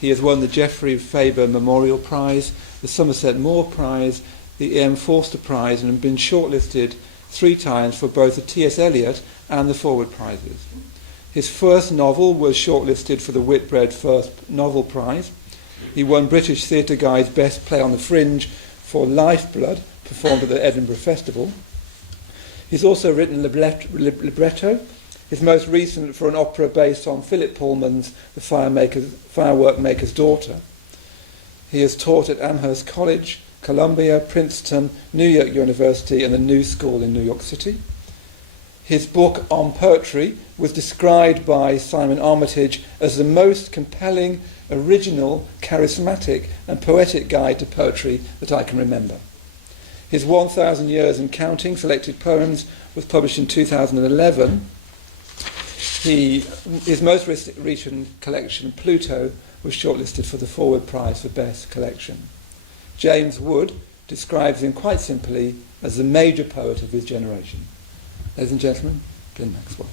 He has won the Geoffrey Faber Memorial Prize, the Somerset Maugham Prize, the E.M. Forster Prize, and been shortlisted 3 times for both the T.S. Eliot and the Forward Prizes. His first novel was shortlisted for the Whitbread First Novel Prize. He won British Theatre Guide's Best Play on the Fringe for Lifeblood, performed at the Edinburgh Festival. He's also written libretto, his most recent for an opera based on Philip Pullman's The Firework Maker's Daughter. He has taught at Amherst College, Columbia, Princeton, New York University, and the New School in New York City. His book on poetry was described by Simon Armitage as the most compelling, original, charismatic, and poetic guide to poetry that I can remember. His 1,000 Years and Counting Selected Poems was published in 2011. His most recent collection, Pluto, was shortlisted for the Forward Prize for Best Collection. James Wood describes him quite simply as the major poet of his generation. Ladies and gentlemen, Glyn Maxwell.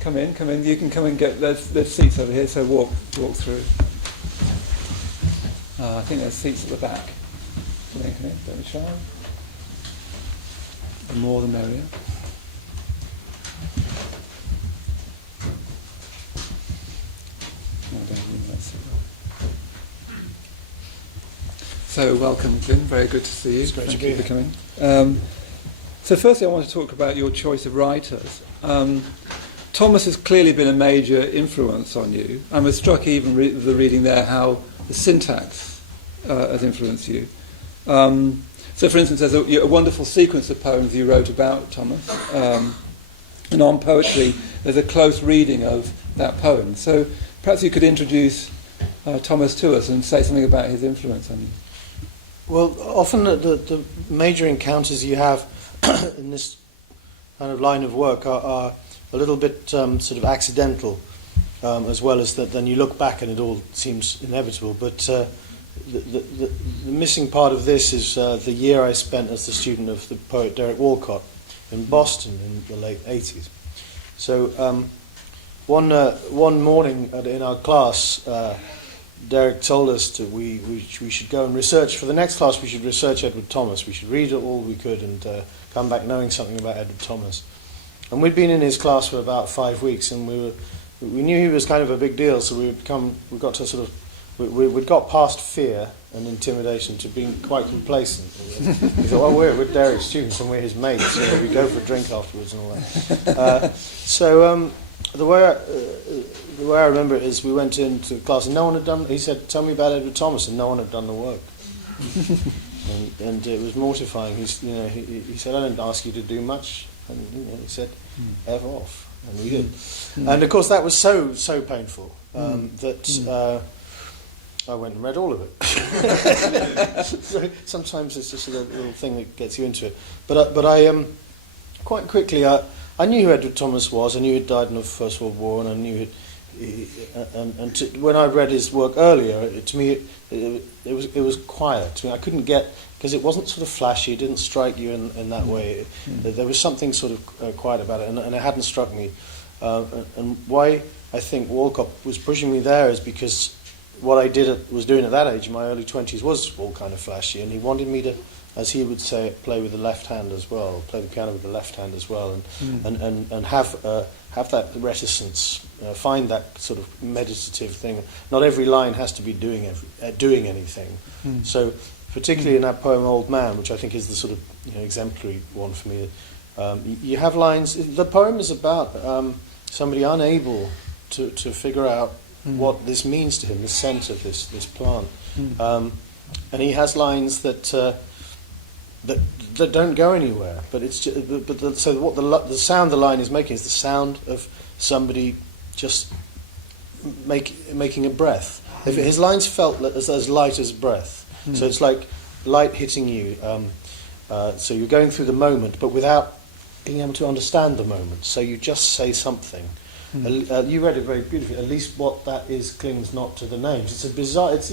Come in. You can come and get. There's seats over here, so walk through. I think there's seats at the back. Come in. Don't be shy. The more the merrier. So welcome, Glyn. Very good to see you. It's great Thank to be you for here. coming. So firstly, I want to talk about your choice of writers. Thomas has clearly been a major influence on you. I was struck even with the reading there how the syntax has influenced you. So, for instance, there's a wonderful sequence of poems you wrote about Thomas, and on poetry, there's a close reading of that poem. So perhaps you could introduce Thomas to us and say something about his influence on you. Well, often the major encounters you have in this kind of line of work are a little bit sort of accidental, as well as that then you look back and it all seems inevitable. But the missing part of this is the year I spent as the student of the poet Derek Walcott in Boston in the late 80s. So one morning in our class, Derek told us that we should go and research. For the next class, we should research Edward Thomas. We should read all we could and come back knowing something about Edward Thomas. And we'd been in his class for about 5 weeks, and we knew he was kind of a big deal. So we'd got past fear and intimidation to being quite complacent. We thought, well, we're Derek's students and we're his mates. So we go for a drink afterwards and all that. The way I remember it is we went into the class and no one had done. He said, "Tell me about Edward Thomas," and no one had done the work. and it was mortifying. He said, "I didn't ask you to do much," and he said, "F off," and we did. And of course that was so painful that I went and read all of it. So sometimes it's just a little thing that gets you into it. But I quite quickly I knew who Edward Thomas was. I knew he'd died in the First World War, and I knew when I read his work earlier, to me it was quiet. To me, I couldn't get, because it wasn't sort of flashy. It didn't strike you in that way. There was something sort of quiet about it, and it hadn't struck me. And why I think Walcott was pushing me there is because what I was doing at that age, in my early 20s, was all kind of flashy, and he wanted me to, as he would say, play with the left hand as well, play the piano with the left hand as well, and have that reticence, find that sort of meditative thing. Not every line has to be doing anything. So, particularly in that poem "Old Man," which I think is the sort of exemplary one for me, you have lines. The poem is about somebody unable to figure out what this means to him, the scent of this plant, and he has lines that don't go anywhere. But it's just, so what the sound the line is making is the sound of somebody just making a breath. If his lines felt as light as breath, so it's like light hitting you. So you're going through the moment, but without being able to understand the moment. So you just say something. You read it very beautifully. At least what that is clings not to the names. It's a bizarre. It's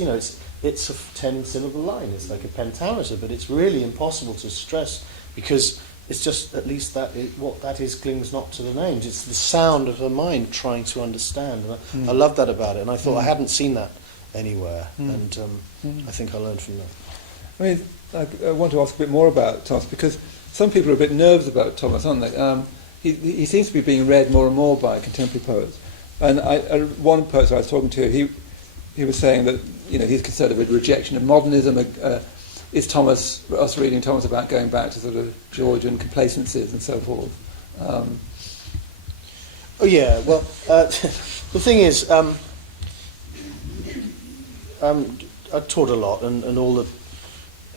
it's a 10-syllable line. It's like a pentameter, but it's really impossible to stress because it's just at least what that is clings not to the names. It's the sound of the mind trying to understand. And I love that about it, and I thought I hadn't seen that anywhere, and I think I learned from that. I mean, I want to ask a bit more about Thomas, because some people are a bit nervous about Thomas, aren't they? He seems to be being read more and more by contemporary poets. And one poet I was talking to, he was saying that he's concerned with rejection of modernism. Is us reading Thomas about going back to sort of Georgian complacencies and so forth? Oh yeah, well, the thing is, I taught a lot, and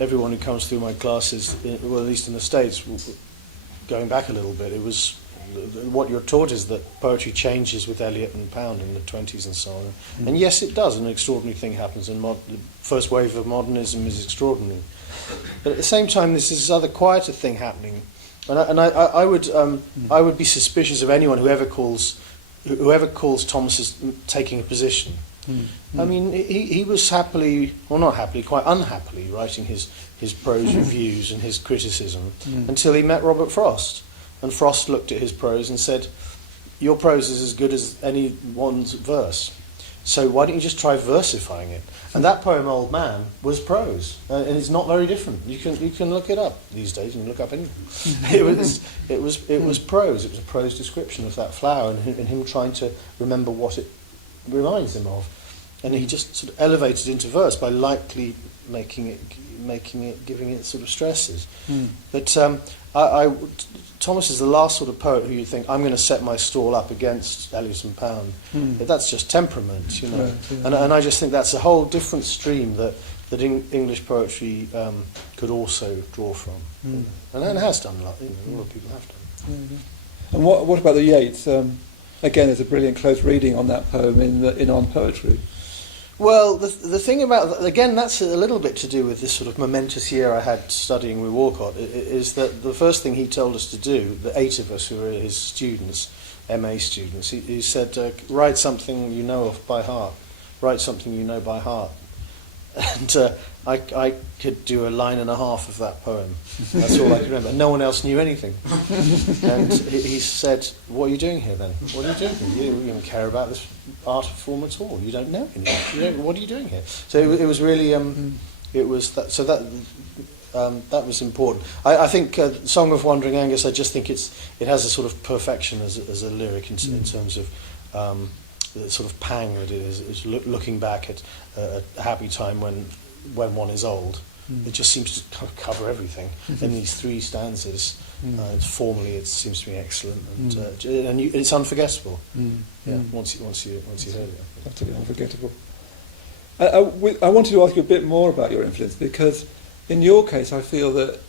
everyone who comes through my classes, well, at least in the States, going back a little bit, it was what you're taught is that poetry changes with Eliot and Pound in the 20s and so on. And yes, it does. An extraordinary thing happens, and the first wave of modernism is extraordinary. But at the same time, there's this other quieter thing happening, and I would be suspicious of anyone who ever calls Thomas as taking a position. I mean, he was happily, well, not happily, quite unhappily writing his prose reviews and his criticism until he met Robert Frost. And Frost looked at his prose and said, your prose is as good as anyone's verse. So why don't you just try versifying it? And that poem, Old Man, was prose. And it's not very different. You can look it up these days. You can look up anything. It was prose. It was a prose description of that flower and him trying to remember what it reminds him of. And he just sort of elevated into verse by lightly making it, giving it sort of stresses. But Thomas is the last sort of poet who you think, I'm going to set my stall up against Eliot and Pound. But that's just temperament, Right, yeah. And I just think that's a whole different stream that English poetry could also draw from. And it has done a lot. A lot of people have done. And what about the Yeats? Again, there's a brilliant close reading on that poem in On Poetry. Well, the thing about, again, that's a little bit to do with this sort of momentous year I had studying with Walcott, is that the first thing he told us to do, the 8 of us who were his students, MA students, he said, write something you know of by heart. Write something you know by heart. And I could do a line and a half of that poem. That's all I could remember. No one else knew anything. And he said, what are you doing here then? What are you doing here? You don't care about this art form at all. You don't know anything. What are you doing here? So it was really, it was that, so that was important. I think Song of Wandering Angus, I just think it has a sort of perfection as a lyric in terms of the sort of pang that it is looking back at a happy time when one is old. It just seems to cover everything in these 3 stanzas. Formally, it seems to be excellent, and it's unforgettable. Once you heard it, absolutely unforgettable. I wanted to ask you a bit more about your influence, because in your case, I feel that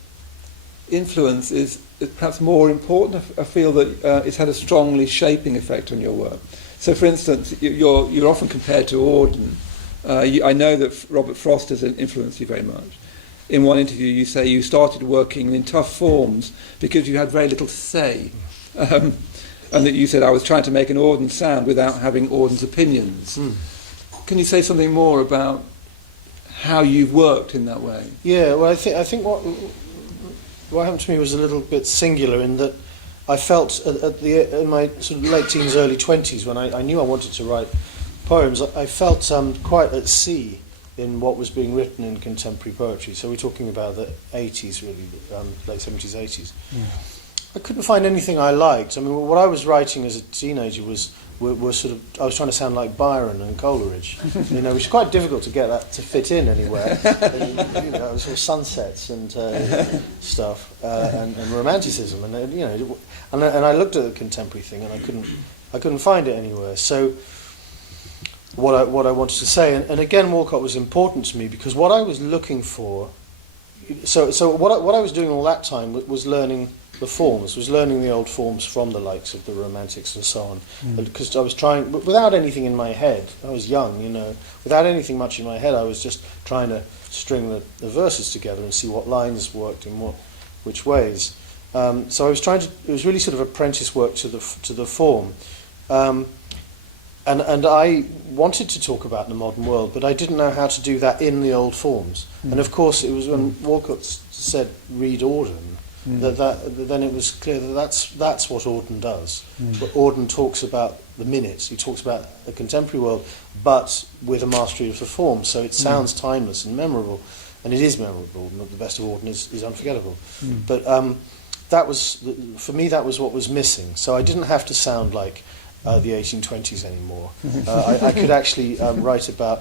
influence is perhaps more important. I feel that it's had a strongly shaping effect on your work. So, for instance, you're often compared to Auden. I know that Robert Frost has influenced you very much. In one interview, you say you started working in tough forms because you had very little to say. And that you said, I was trying to make an Auden sound without having Auden's opinions. Can you say something more about how you've worked in that way? Yeah, well, I think what happened to me was a little bit singular in that I felt in my sort of late teens, early 20s, when I knew I wanted to write poems, I felt quite at sea in what was being written in contemporary poetry. So we're talking about the 80s, really, late 70s, 80s. I couldn't find anything I liked. I mean, what I was writing as a teenager were sort of, I was trying to sound like Byron and Coleridge, which is quite difficult to get that to fit in anywhere. It was all sunsets and stuff, and romanticism, and and I looked at the contemporary thing and I couldn't find it anywhere. So what I wanted to say, and again, Walcott was important to me because what I was looking for. So what I was doing all that time was learning the forms, was learning the old forms from the likes of the Romantics and so on, because I was trying, without anything in my head. I was young, without anything much in my head. I was just trying to string the verses together and see what lines worked in which ways. So I was trying to. It was really sort of apprentice work to the form. And I wanted to talk about the modern world, but I didn't know how to do that in the old forms. And of course, it was when Walcott said read Auden then it was clear that that's what Auden does. But Auden talks about the minutes. He talks about the contemporary world, but with a mastery of the form. So it sounds timeless and memorable, and it is memorable. The best of Auden is unforgettable. But that was for me. That was what was missing. So I didn't have to sound like the 1820s anymore. I could actually write about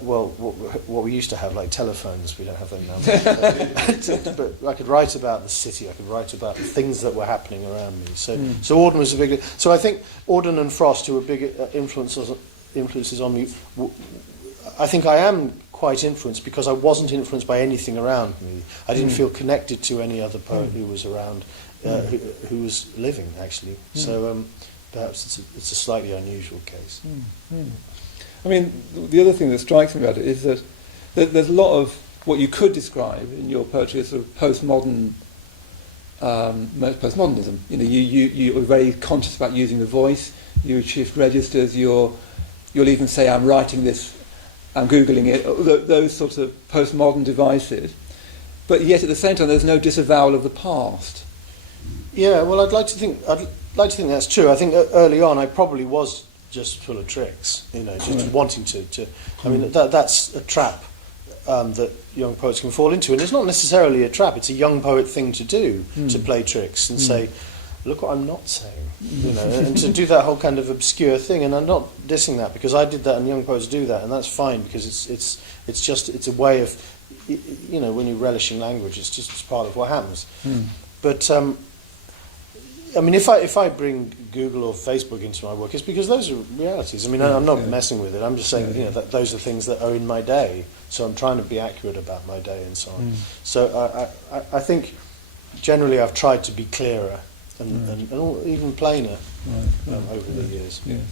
what we used to have, like telephones. We don't have them now. But I could write about the city. I could write about the things that were happening around me. So Auden was a big. So I think Auden and Frost, who were big influences on me. I think I am quite influenced because I wasn't influenced by anything around me. I didn't feel connected to any other poet who was around, who was living actually. So. Perhaps it's a slightly unusual case. I mean, the other thing that strikes me about it is that there's a lot of what you could describe in your poetry as sort of postmodernism. You know, you're very conscious about using the voice. You shift registers. You'll even say, "I'm writing this. I'm googling it." Those sorts of postmodern devices. But yet, at the same time, there's no disavowal of the past. Yeah, well, I'd like to think that's true. I think early on I probably was just full of tricks, you know, just wanting to. I mean, that's a trap that young poets can fall into, and it's not necessarily a trap. It's a young poet thing to do, to play tricks and say, "Look what I'm not saying," you know, and to do that whole kind of obscure thing. And I'm not dissing that because I did that, and young poets do that, and that's fine because it's a way of, you know, when you're relishing language, it's part of what happens. But I mean, if I bring Google or Facebook into my work, it's because those are realities. I mean, I'm not messing with it. I'm just saying, you know, that those are things that are in my day. So I'm trying to be accurate about my day and so on. So I think generally I've tried to be clearer and even plainer over the years. Yeah.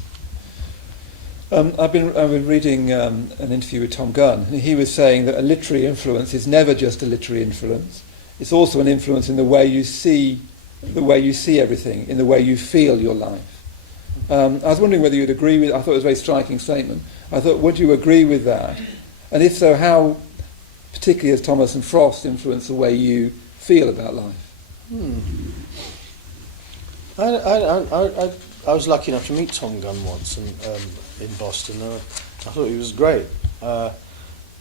I've been reading an interview with Tom Gunn, and he was saying that a literary influence is never just a literary influence. It's also an influence in the way you see everything, in the way you feel your life. I was wondering whether you'd agree with. I thought it was a very striking statement. I thought, would you agree with that? And if so, how, particularly as Thomas and Frost, influence the way you feel about life? I was lucky enough to meet Tom Gunn once in Boston. I thought he was great, but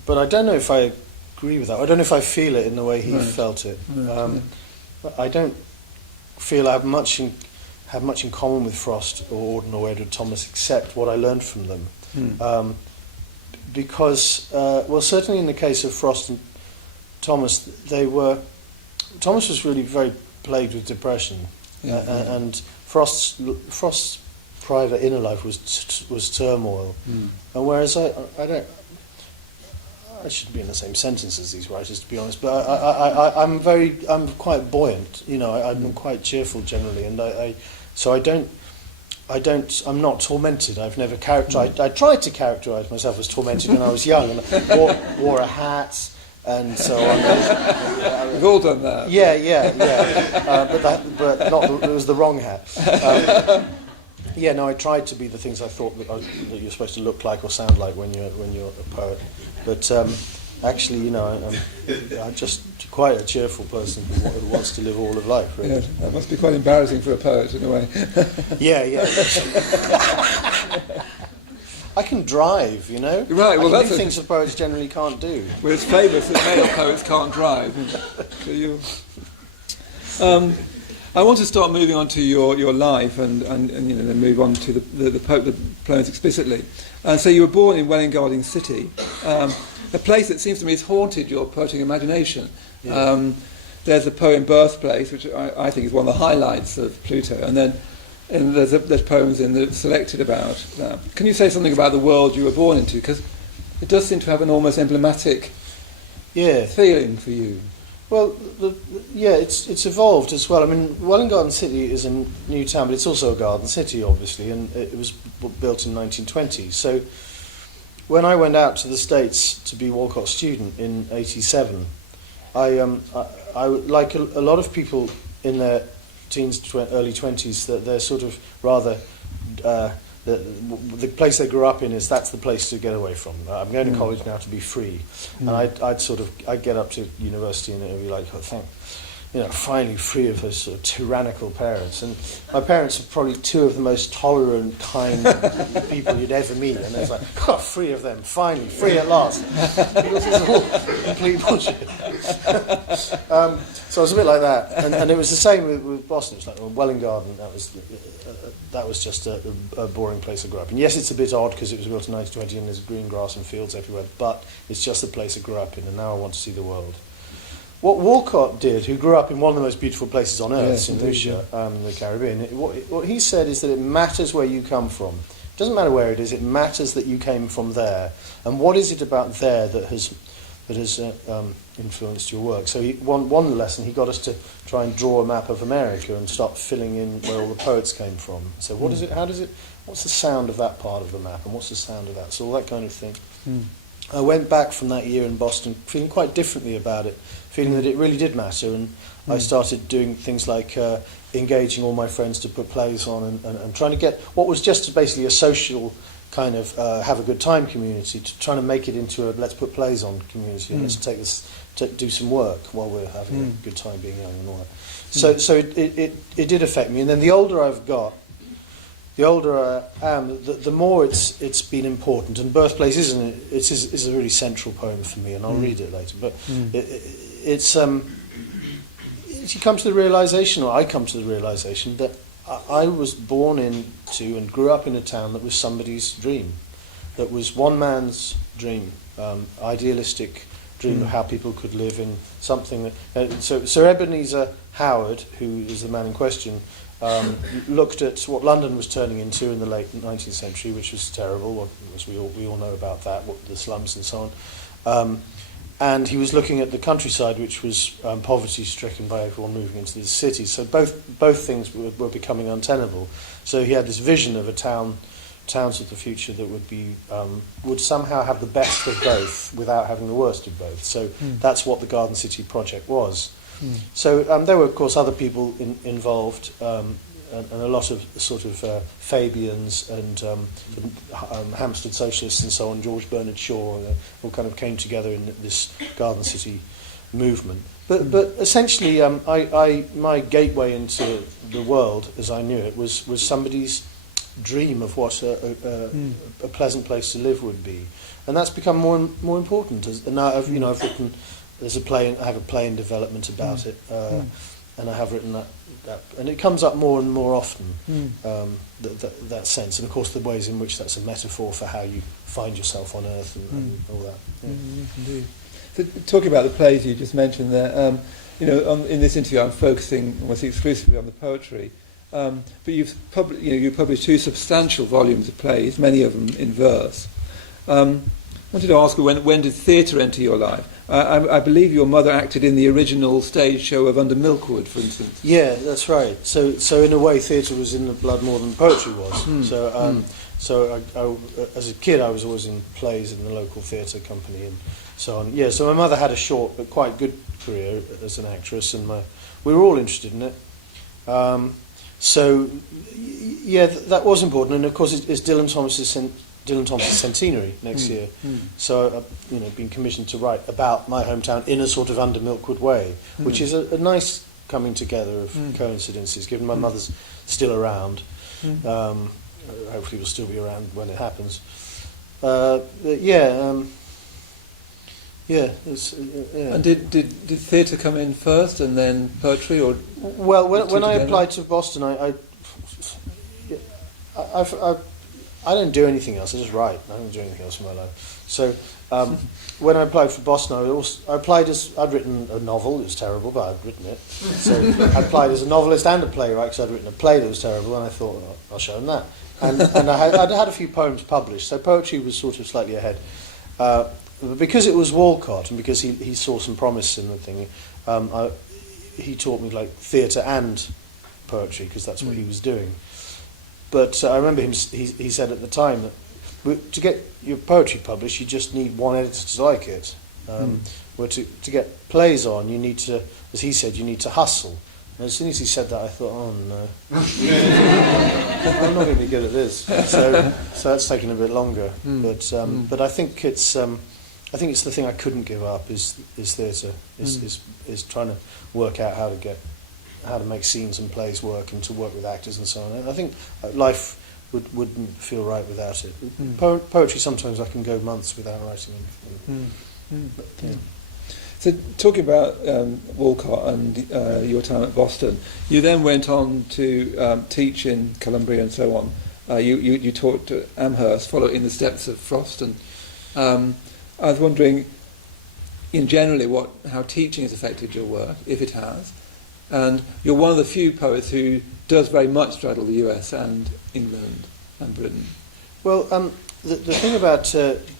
I don't know if I agree with that. I don't know if I feel it in the way he felt it. I don't feel I have much in common with Frost or Auden or Edward Thomas except what I learned from them. Because, well, certainly in the case of Frost and Thomas, Thomas was really very plagued with depression, and Frost's private inner life was turmoil, and whereas I shouldn't be in the same sentence as these writers, to be honest, but I'm quite buoyant, you know. I'm quite cheerful generally, and I'm not tormented. I've never characterized. I tried to characterize myself as tormented when I was young, and wore a hat and so on. We've all done that. Yeah. But not. It was the wrong hat. I tried to be the things I thought that you're supposed to look like or sound like when you're a poet. But actually, you know, I'm just quite a cheerful person who wants to live all of life, really. Yeah, that must be quite embarrassing for a poet, in a way. Yeah. I can drive, you know. Right, well, that's things that poets generally can't do. Well, it's famous that male poets can't drive. So you. I want to start moving on to your life and you know, then move on to the poems explicitly. And so you were born in Welwyn Garden City, a place that seems to me has haunted your poetic imagination. Yeah. There's a poem Birthplace, which I think is one of the highlights of Pluto, and there's poems selected about that. Can you say something about the world you were born into? Because it does seem to have an almost emblematic feeling for you. Well, it's evolved as well. I mean, Welwyn Garden City is a new town, but it's also a garden city, obviously, and it was built in 1920. So when I went out to the States to be Walcott's student in 87, I like a lot of people in their teens, early 20s, that they're sort of rather the place they grew up in that's the place to get away from. I'm going to college now to be free, and I'd get up to university and it would be like, finally free of those sort of tyrannical parents. And my parents are probably two of the most tolerant, kind people you'd ever meet. And it's like, free of them, finally, free at last. This is all complete bullshit. So I was a bit like that. And it was the same with Boston. It's like Welwyn Garden, that was just a boring place I grew up. And yes, it's a bit odd because it was built in 1920 and there's green grass and fields everywhere, but it's just the place I grew up in, and now I want to see the world. What Walcott did, who grew up in one of the most beautiful places on earth, St. Lucia, in the Caribbean, what he said is that it matters where you come from. It doesn't matter where it is, it matters that you came from there. And what is it about there that has influenced your work? So one lesson, he got us to try and draw a map of America and start filling in where all the poets came from. So what is it, what's the sound of that part of the map, and what's the sound of that? So all that kind of thing. I went back from that year in Boston feeling quite differently about it, feeling that it really did matter, and I started doing things like engaging all my friends to put plays on and trying to get what was just basically a social kind of have a good time community, to trying to make it into a let's put plays on community, and let's take this to do some work while we're having a good time being young and all that. So it did affect me, and then the older I've got, the older I am, the more it's been important. And Birthplace is a really central poem for me, and I'll read it later. But you come to the realization, or I come to the realization, that I was born into and grew up in a town that was somebody's dream, that was one man's dream, idealistic dream of how people could live in something that. So Ebenezer Howard, who is the man in question, looked at what London was turning into in the late 19th century, which was terrible, as we all know about that, the slums and so on. And he was looking at the countryside, which was poverty-stricken by everyone moving into the cities. So both things were becoming untenable. So he had this vision of towns of the future that would somehow have the best of both without having the worst of both. So that's what the Garden City project was. So there were, of course, other people involved, and a lot of sort of Fabians and Hampstead Socialists and so on, George Bernard Shaw, all kind of came together in this Garden City movement. But essentially, my gateway into the world, as I knew it, was somebody's dream of what a pleasant place to live would be, and that's become more and more important. And now I've written. I have a play in development about it, and I have written that, and it comes up more and more often. That sense, and of course the ways in which that's a metaphor for how you find yourself on Earth and all that. Indeed. So, talking about the plays you just mentioned there, in this interview I'm focusing almost exclusively on the poetry, but you published two substantial volumes of plays, many of them in verse. I wanted to ask you, when did theatre enter your life? I believe your mother acted in the original stage show of Under Milkwood, for instance. Yeah, that's right. So in a way, theatre was in the blood more than poetry was. So I, as a kid, I was always in plays in the local theatre company and so on. Yeah, so my mother had a short but quite good career as an actress, and we were all interested in it. That was important, and of course it's Dylan Thomas's centenary next year. So I've been commissioned to write about my hometown in a sort of Under Milkwood way, which is a nice coming together of coincidences, given my mother's still around. Hopefully will still be around when it happens. And did theatre come in first and then poetry, or? Well, when I applied to Boston, I don't do anything else. I just write. I don't do anything else in my life. So when I applied for Boston, I'd written a novel. It was terrible, but I'd written it. So I applied as a novelist and a playwright because I'd written a play that was terrible, and I thought, well, I'll show them that. And I'd had a few poems published, so poetry was sort of slightly ahead. Because it was Walcott, and because he saw some promise in the thing, he taught me like theatre and poetry, because that's what he was doing. But I remember he said at the time that to get your poetry published, you just need one editor to like it. Where to get plays on, you need to, as he said, you need to hustle. And as soon as he said that, I thought, oh no, I'm not going to be good at this. So that's taken a bit longer. But I think it's the thing I couldn't give up is theatre, is trying to work out how to make scenes and plays work and to work with actors and so on. I think life wouldn't feel right without it. Poetry, sometimes I can go months without writing anything. But, yeah. So talking about Walcott and your time at Boston, you then went on to teach in Columbia and so on. You taught at Amherst, following in the steps of Frost. And I was wondering, in generally, how teaching has affected your work, if it has. And you're one of the few poets who does very much straddle the US and England and Britain. Well, the thing about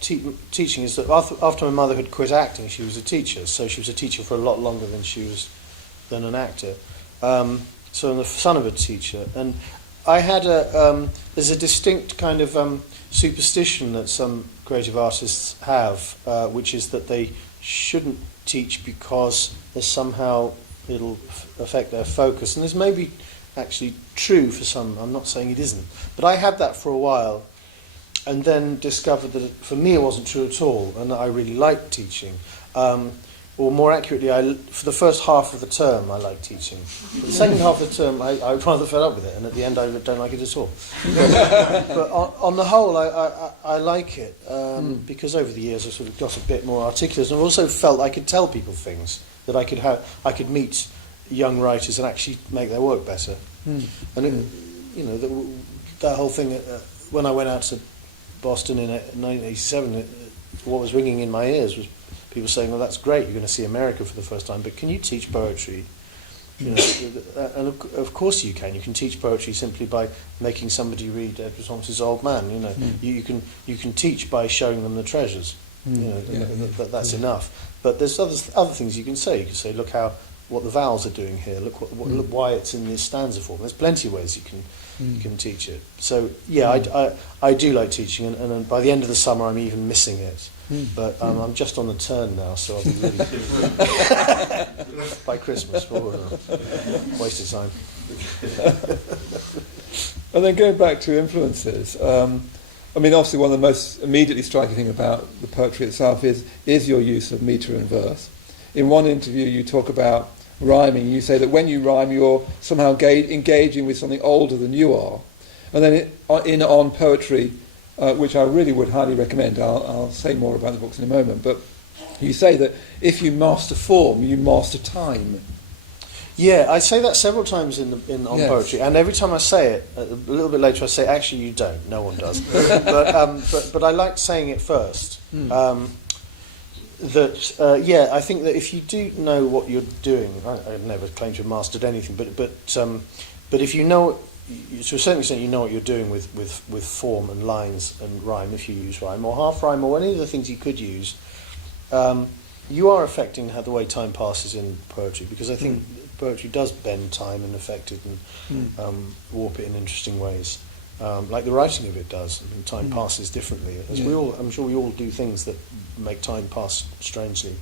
teaching is that after my mother had quit acting, she was a teacher. So she was a teacher for a lot longer than an actor. So I'm the son of a teacher. And I had there's a distinct kind of superstition that some creative artists have, which is that they shouldn't teach because there's somehow it'll affect their focus. And this may be actually true for some. I'm not saying it isn't. But I had that for a while, and then discovered that for me it wasn't true at all, and that I really liked teaching. Or more accurately, for the first half of the term I liked teaching. For the second half of the term I rather fed up with it, and at the end I don't like it at all. But on the whole I like it, because over the years I sort of got a bit more articulate, and I've also felt I could tell people things, that I could meet young writers and actually make their work better. And that whole thing, when I went out to Boston in 1987, what was ringing in my ears was people saying, well, that's great, you're going to see America for the first time, but can you teach poetry? And of course you can. You can teach poetry simply by making somebody read Edward Thomas's Old Man. You can teach by showing them the treasures. That's enough. But there's other things you can say. You can say, look what the vowels are doing here. Look why it's in this stanza form. There's plenty of ways you can teach it. So I do like teaching, and by the end of the summer I'm even missing it. But I'm just on the turn now, so I'll be really by Christmas. Waste of time. And then going back to influences, obviously one of the most immediately striking thing about the poetry itself is your use of metre and verse. In one interview you talk about rhyming. You say that when you rhyme you're somehow engaging with something older than you are. And then on poetry, which I really would highly recommend, I'll say more about the books in a moment, but you say that if you master form, you master time. Yeah, I say that several times on yes. poetry, and every time I say it, a little bit later I say, actually you don't, no one does. but I like saying it first. I think that if you do know what you're doing, I never claim to have mastered anything, but if you know, to a certain extent you know what you're doing with form and lines and rhyme, if you use rhyme, or half rhyme, or any of the things you could use, you are affecting the way time passes in poetry, because I think poetry does bend time and affect it and warp it in interesting ways, like the writing of it does. I mean, time passes differently. As I'm sure we all do things that make time pass strangely.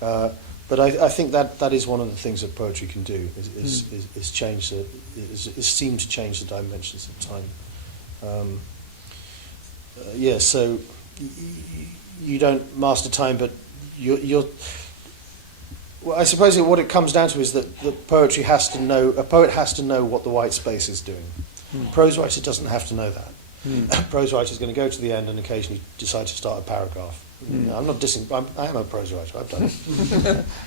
But I think that is one of the things that poetry can do, is change is seem to change the dimensions of time. So you don't master time, but you're. Well, I suppose what it comes down to is that a poet has to know what the white space is doing. A prose writer doesn't have to know that. A prose writer is going to go to the end and occasionally decide to start a paragraph. I'm not dissing. I am a prose writer. I've done it.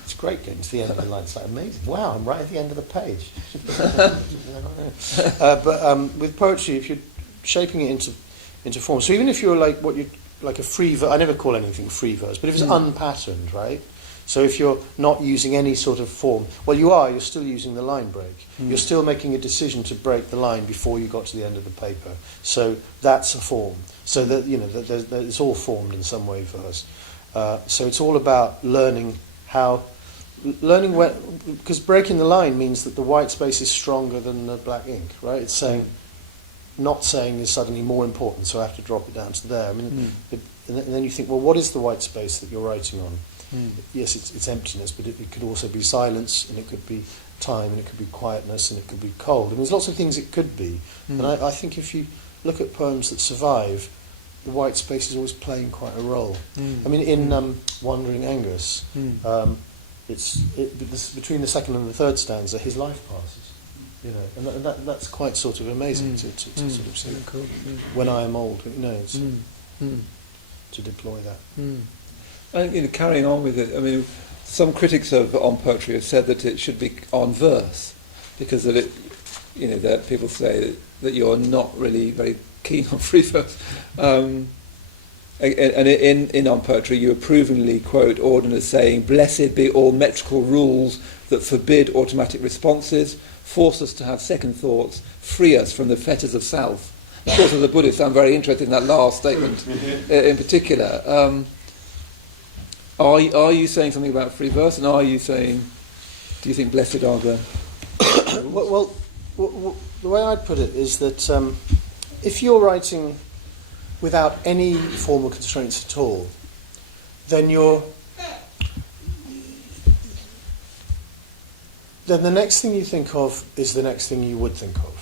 It's great getting to the end of the line. It's like amazing. Wow, I'm right at the end of the page. But with poetry, if you're shaping it into form, so even if you're like a free verse, I never call anything free verse, but if it's unpatterned, right? So if you're not using any sort of form, well, you're still using the line break. You're still making a decision to break the line before you got to the end of the paper. So that's a form. So that that it's all formed in some way verse. So it's all about learning when, because breaking the line means that the white space is stronger than the black ink, right? It's saying, not saying is suddenly more important, so I have to drop it down to there. I mean, and then you think, well, what is the white space that you're writing on? Yes, it's emptiness, but it could also be silence, and it could be time, and it could be quietness, and it could be cold. I mean, there's lots of things it could be. And I think if you look at poems that survive, the white space is always playing quite a role. I mean, in Wandering Angus, between the second and the third stanza, his life passes. You know, and that's quite sort of amazing to sort of see. Cool. When I am old, you know, to deploy that. I think, carrying on with it, I mean, some critics on poetry have said that it should be on verse, because that it, you know, that people say that you're not really very keen on free verse. And in On Poetry, you approvingly quote Auden as saying, "Blessed be all metrical rules that forbid automatic responses, force us to have second thoughts, free us from the fetters of self." Of course, as a Buddhist, I'm very interested in that last statement in particular. Are you saying something about free verse, and do you think blessed are the... well, the way I'd put it is that if you're writing without any formal constraints at all, then the next thing you think of is the next thing you would think of.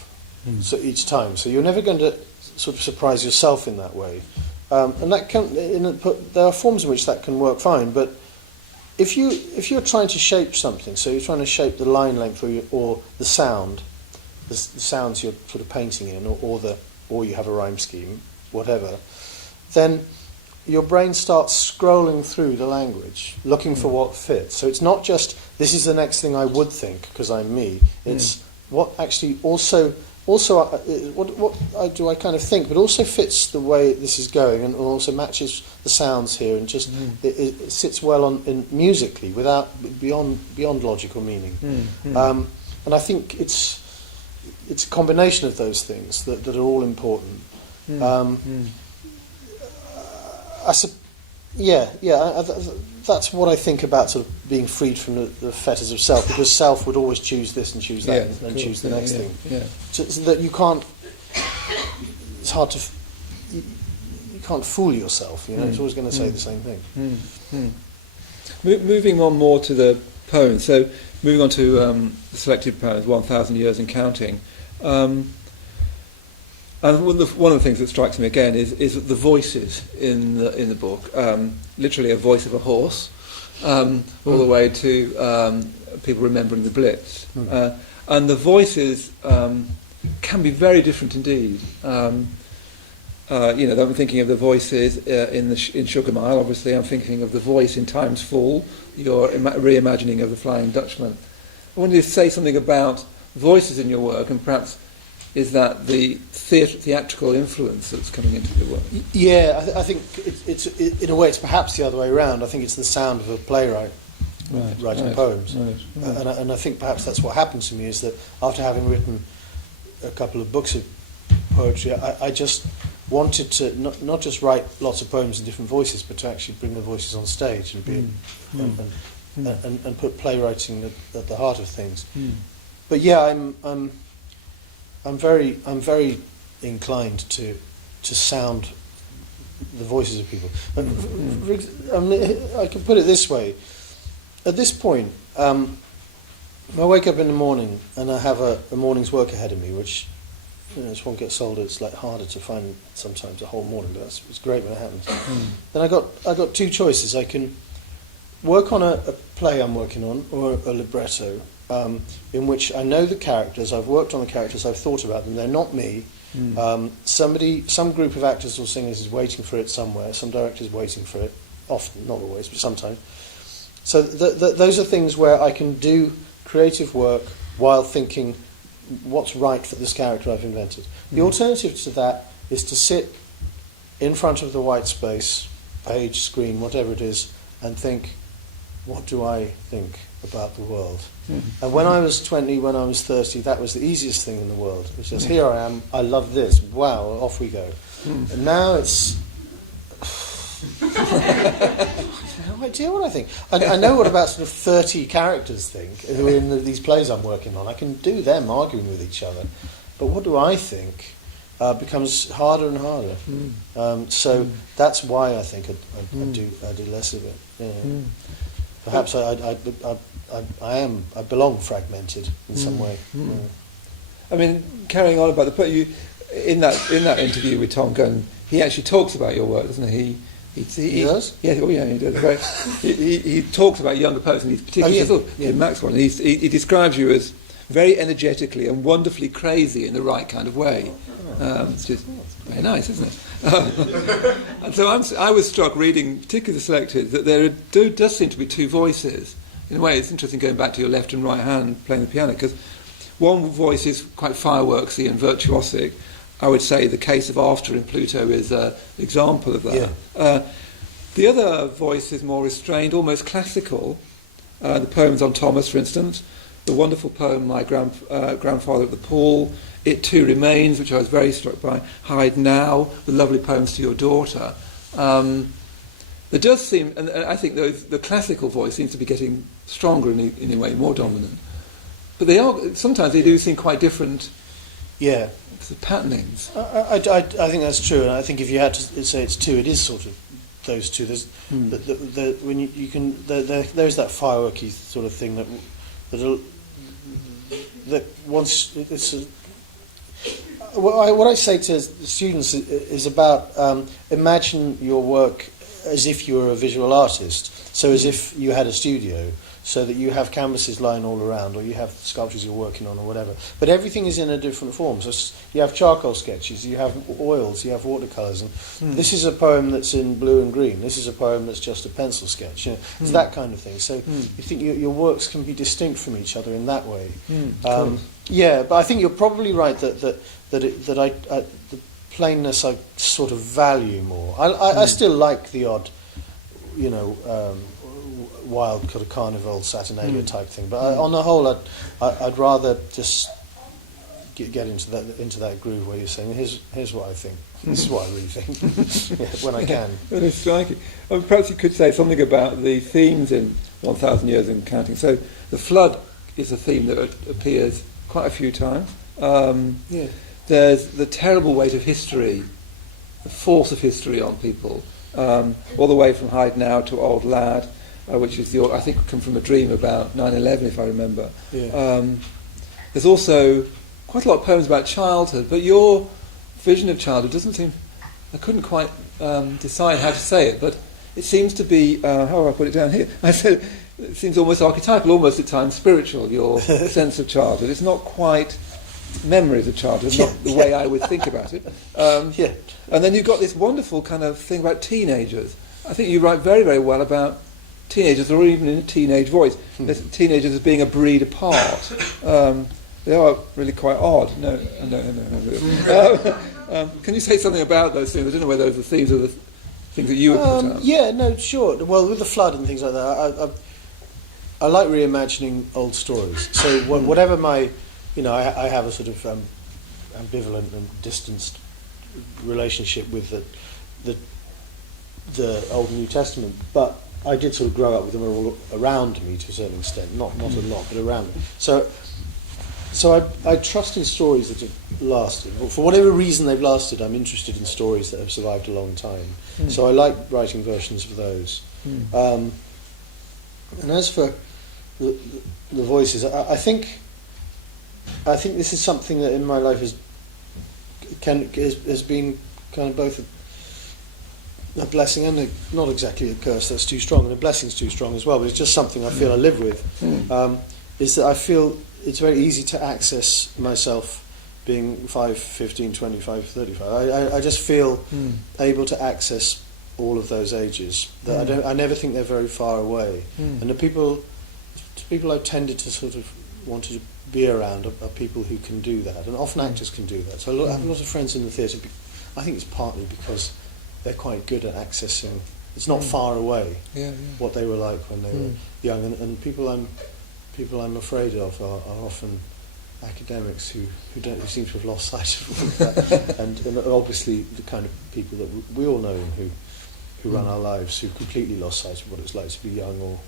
So each time, so you're never going to sort of surprise yourself in that way, and that there are forms in which that can work fine. But if you're trying to shape something, so you're trying to shape the line length or the sound, the sounds you're sort of painting in, or you have a rhyme scheme, whatever, then your brain starts scrolling through the language, looking for what fits. So it's not just, this is the next thing I would think, because I'm me. It's what actually also what do I kind of think, but also fits the way this is going, and also matches the sounds here, and just it sits well on musically, without beyond logical meaning. And I think it's a combination of those things that are all important. That's what I think about sort of being freed from the fetters of self, because self would always choose this and choose that and choose the next thing. So that you can't. It's hard to. You can't fool yourself. You know, it's always going to say the same thing. Moving on more to the poems. So moving on to the selected poems, 1,000 Years and Counting. And one of the things that strikes me again is the voices in the book. Literally a voice of a horse, all the way to people remembering the Blitz. And the voices can be very different indeed. I'm thinking of the voices in Sugar Mile. Obviously, I'm thinking of the voice in Time's Fall, your reimagining of the Flying Dutchman. I wanted to say something about voices in your work, and perhaps is that the theatrical influence that's coming into the work? Yeah, I think it's in a way it's perhaps the other way around. I think it's the sound of a playwright writing poems. And I think perhaps that's what happened to me, is that after having written a couple of books of poetry, I just wanted to not just write lots of poems in different voices, but to actually bring the voices on stage and and put playwriting at the heart of things. But yeah, I'm very inclined to sound the voices of people. I can put it this way. At this point, I wake up in the morning and I have a morning's work ahead of me, which, as one gets older, it's like harder to find sometimes a whole morning, but it's great when it happens. Then I got two choices. I can work on a play I'm working on, or a libretto, in which I know the characters, I've worked on the characters, I've thought about them, they're not me. Some group of actors or singers is waiting for it somewhere, some director's waiting for it, often, not always, but sometimes. So those are things where I can do creative work while thinking what's right for this character I've invented. The alternative to that is to sit in front of the white space, page, screen, whatever it is, and think, what do I think about the world? And when I was 20, when I was 30, that was the easiest thing in the world. It was just, here I am, I love this, wow, off we go. And now it's... I have no idea what I think. I know what about sort of 30 characters think, who are in these plays I'm working on. I can do them arguing with each other. But what do I think becomes harder and harder. So that's why I think I do less of it. Yeah. Perhaps I belong fragmented in some way. I mean, carrying on about the poet, you in that interview with Tom Gunn, he actually talks about your work, doesn't he? He does? Yeah, oh yeah, he does. Right. he talks about younger poets, and he's particularly Glyn Maxwell, and he describes you as very energetically and wonderfully crazy in the right kind of way. It's just very nice, isn't it? And so I was struck reading, particularly the selected, that there does seem to be two voices. In a way, it's interesting going back to your left and right hand playing the piano, because one voice is quite fireworksy and virtuosic. I would say the Case of After in Pluto is an example of that. Yeah. The other voice is more restrained, almost classical. The poems on Thomas, for instance, the wonderful poem My Grandfather at the Pool, It Too Remains, which I was very struck by, Hide Now, the lovely poems to your daughter. There does seem, and I think the classical voice seems to be getting stronger in a way, more dominant. But sometimes they do seem quite different. Yeah. The patternings. I think that's true, and I think if you had to say it's two, it is sort of those two. There's when you can there's that fireworky sort of thing that once it's. What I say to students is about imagine your work as if you were a visual artist, so as if you had a studio, so that you have canvases lying all around, or you have sculptures you're working on, or whatever. But everything is in a different form. So you have charcoal sketches, you have oils, you have watercolours. And this is a poem that's in blue and green. This is a poem that's just a pencil sketch. It's that kind of thing. So you think your works can be distinct from each other in that way. Yeah, but I think you're probably right that the plainness I sort of value more. I still like the odd, wild kind of carnival Saturnalia type thing, but on the whole, I'd rather just get into that groove where you're saying, here's what I think, this is what I really think, when I can. Well, it's striking. Perhaps you could say something about the themes in 1,000 Years and Counting. So the flood is a theme that appears quite a few times. There's the terrible weight of history, the force of history on people, all the way from Hide Now to Old Lad, which is I think come from a dream about 9/11, if I remember. There's also quite a lot of poems about childhood, but your vision of childhood doesn't seem. I couldn't quite decide how to say it, but it seems to be. How do I put it down here? I said it seems almost archetypal, almost at times spiritual. Your sense of childhood. It's not quite memories of childhood, not the way I would think about it. And then you've got this wonderful kind of thing about teenagers. I think you write very, very well about teenagers, or even in a teenage voice. Teenagers as being a breed apart. They are really quite odd. No. Can you say something about those things? I don't know whether those are themes or the things that you would put out. Yeah, no, sure. Well, with the flood and things like that, I like reimagining old stories. So whatever my... I have a sort of ambivalent and distanced relationship with the Old and New Testament, but I did sort of grow up with them all around me to a certain extent, not a lot, but around me. So I trust in stories that have lasted. For whatever reason they've lasted, I'm interested in stories that have survived a long time. So I like writing versions of those. And as for the voices, I think this is something that in my life has been kind of both a blessing and not exactly a curse. That's too strong, and a blessing's too strong as well. But it's just something I feel I live with. Is that I feel it's very easy to access myself, being 5, 15, 25, 35. I just feel able to access all of those ages. That I never think they're very far away. And the people I've tended to sort of want to be around are people who can do that, and often actors can do that. So I have a lot of friends in the theatre. I think it's partly because they're quite good at accessing. It's not far away. What they were like when they were young, and people I'm afraid of are often academics who seem to have lost sight of all of that, and obviously the kind of people that we all know who run our lives, who've completely lost sight of what it's like to be young, or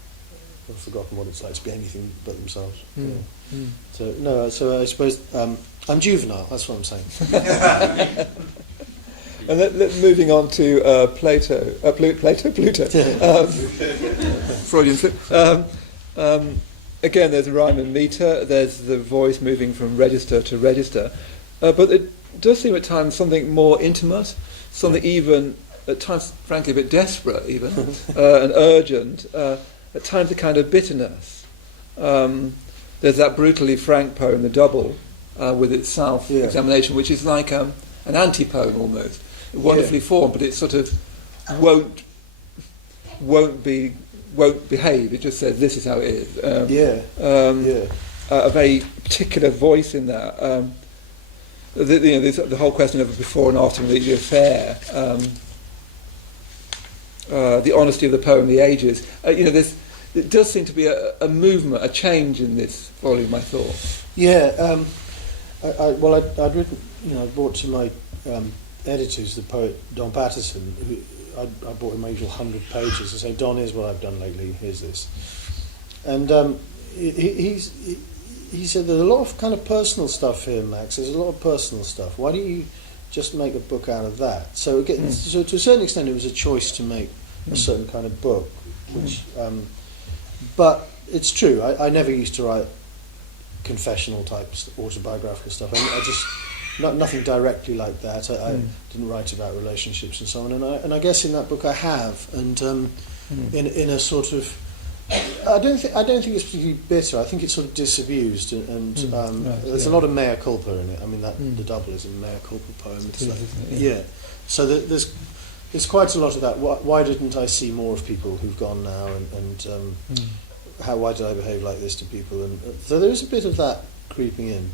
have forgotten what it's like to be anything but themselves. So I suppose I'm juvenile. That's what I'm saying. And moving on to Pluto. Freudian slip. Again, there's a rhyme and meter. There's the voice moving from register to register, but it does seem at times something more intimate, something even at times, frankly, a bit desperate, even and urgent. At times, a kind of bitterness. There's that brutally frank poem, The Double, with its self-examination, which is like an anti-poem almost, wonderfully formed, but it sort of won't behave. It just says this is how it is. A very particular voice in that. The whole question of before and after the affair, the honesty of the poem, the ages. It does seem to be a movement, a change in this volume, I thought. Yeah. I'd written. I brought to my editors the poet Don Patterson. I brought him my usual 100 pages and say, Don, here's what I've done lately. Here's this, and he said there's a lot of kind of personal stuff here, Max. There's a lot of personal stuff. Why don't you just make a book out of that? So again, so to a certain extent, it was a choice to make a certain kind of book, which. But it's true. I never used to write confessional type autobiographical stuff. I just nothing directly like that. I didn't write about relationships and so on. And I guess in that book I have. And in a sort of, I don't think it's particularly bitter. I think it's sort of disabused. And there's a lot of mea culpa in it. I mean, The Double is a mea culpa poem. It's like, So there's quite a lot of that. Why didn't I see more of people who've gone now, and why did I behave like this to people? And so there is a bit of that creeping in,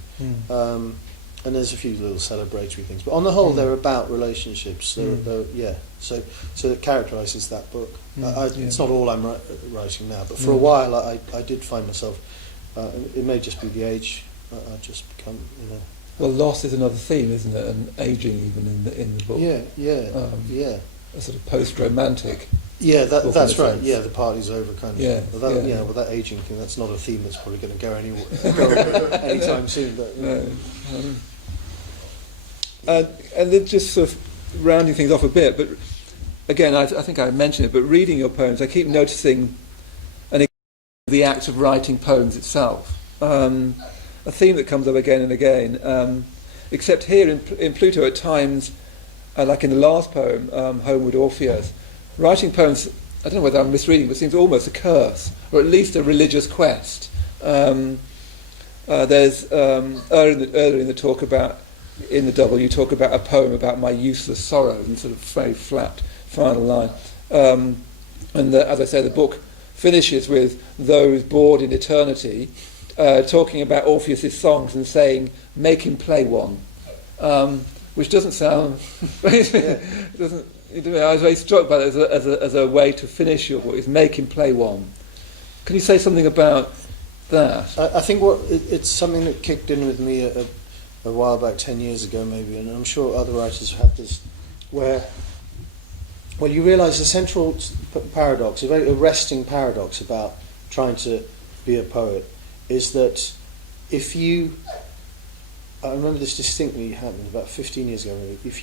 and there's a few little celebratory things. But on the whole, they're about relationships. So it characterises that book. It's not all I'm writing now, but for a while I did find myself. It may just be the age. I've just become, Well, loss is another theme, isn't it? And ageing, even in the book. Yeah. A sort of post-romantic. Yeah, that's right. Yeah, the party's over kind of. Yeah, thing. Well, that aging thing. That's not a theme that's probably going to go anywhere anytime soon. But and then just sort of rounding things off a bit. But again, I think I mentioned it. But reading your poems, I keep noticing the act of writing poems itself. A theme that comes up again and again, except here in Pluto at times, like in the last poem, Homeward Orpheus, writing poems, I don't know whether I'm misreading, but it seems almost a curse, or at least a religious quest. There's earlier in the talk about, in The Double, you talk about a poem about my useless sorrows, and sort of very flat final line. As I say, the book finishes with those bored in eternity, talking about Orpheus's songs and saying, make him play one, which doesn't sound... doesn't. I was very struck by that as a way to finish your book, is make him play one. Can you say something about that? I think it's something that kicked in with me a while back, 10 years ago maybe, and I'm sure other writers have this, where you realise the central paradox, a very arresting paradox about trying to be a poet, is that I remember this distinctly happened about 15 years ago. If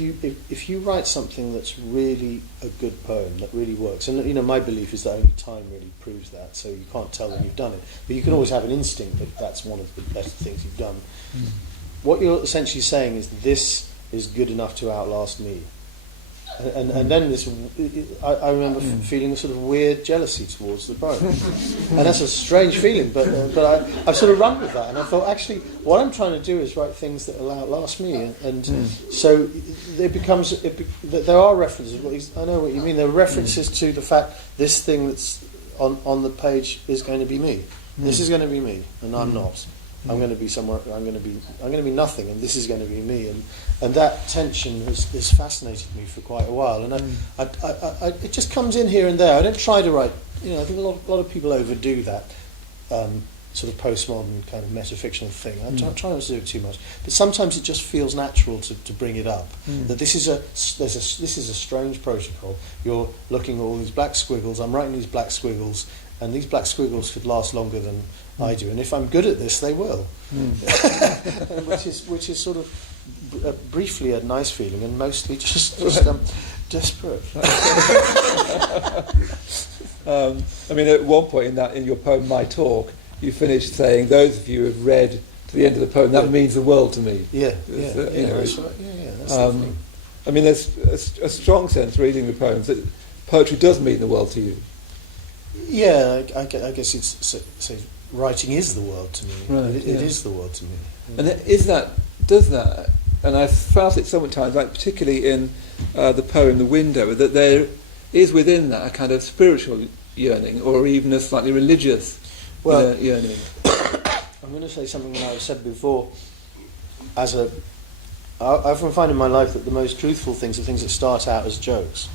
you write something that's really a good poem that really works, and my belief is that only time really proves that, so you can't tell when you've done it, but you can always have an instinct that that's one of the best things you've done. What you're essentially saying is, this is good enough to outlast me. And then this, I remember feeling a sort of weird jealousy towards the poem, and that's a strange feeling. But I've sort of run with that, and I thought, actually, what I'm trying to do is write things that will outlast me, and so it becomes. There are references. I know what you mean. There are references to the fact this thing that's on the page is going to be me. This is going to be me, and I'm not. I'm going to be somewhere. I'm going to be nothing, and this is going to be me. And that tension has fascinated me for quite a while. And it just comes in here and there. I don't try to write. I think a lot of people overdo that sort of postmodern kind of metafictional thing. I try not to do it too much, but sometimes it just feels natural to bring it up. That this is a strange protocol. You're looking at all these black squiggles. I'm writing these black squiggles, and these black squiggles could last longer than I do, and if I'm good at this, they will. which is sort of briefly a nice feeling, and mostly just desperate. I mean, at one point in your poem, My Talk, you finished saying, those of you who have read to the end of the poem, that means the world to me. That's right. That's the thing. I mean, there's a strong sense reading the poems that poetry does mean the world to you. Yeah, I guess it's writing is the world to me. Right, It is the world to me. And does that, and I've felt it sometimes, like particularly in the poem The Window, that there is within that a kind of spiritual yearning, or even a slightly religious yearning. I'm going to say something that I've said before. I often find in my life that the most truthful things are things that start out as jokes.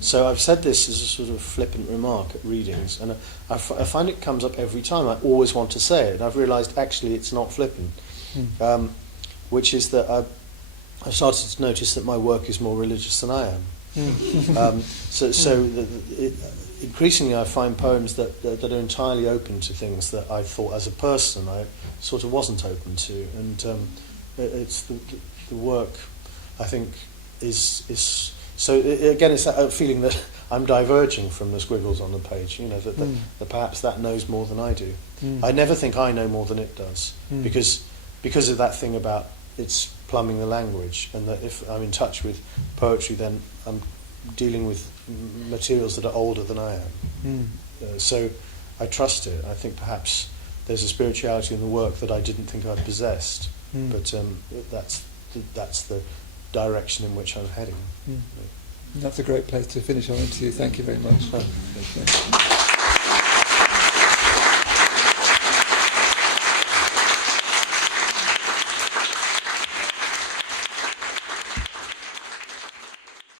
So I've said this as a sort of flippant remark at readings, and I find it comes up every time. I always want to say it, and I've realised actually it's not flippant, which is that I've started to notice that my work is more religious than I am. Increasingly I find poems that are entirely open to things that I thought as a person I sort of wasn't open to, and it's the work I think is so again it's that feeling that I'm diverging from the squiggles on the page, that perhaps that knows more than I do. I never think I know more than it does, because of that thing about it's plumbing the language, and that if I'm in touch with poetry then I'm dealing with materials that are older than I am. So I trust it. I think perhaps there's a spirituality in the work that I didn't think I possessed, but that's the direction in which I'm heading. That's a great place to finish our interview. Thank you very much.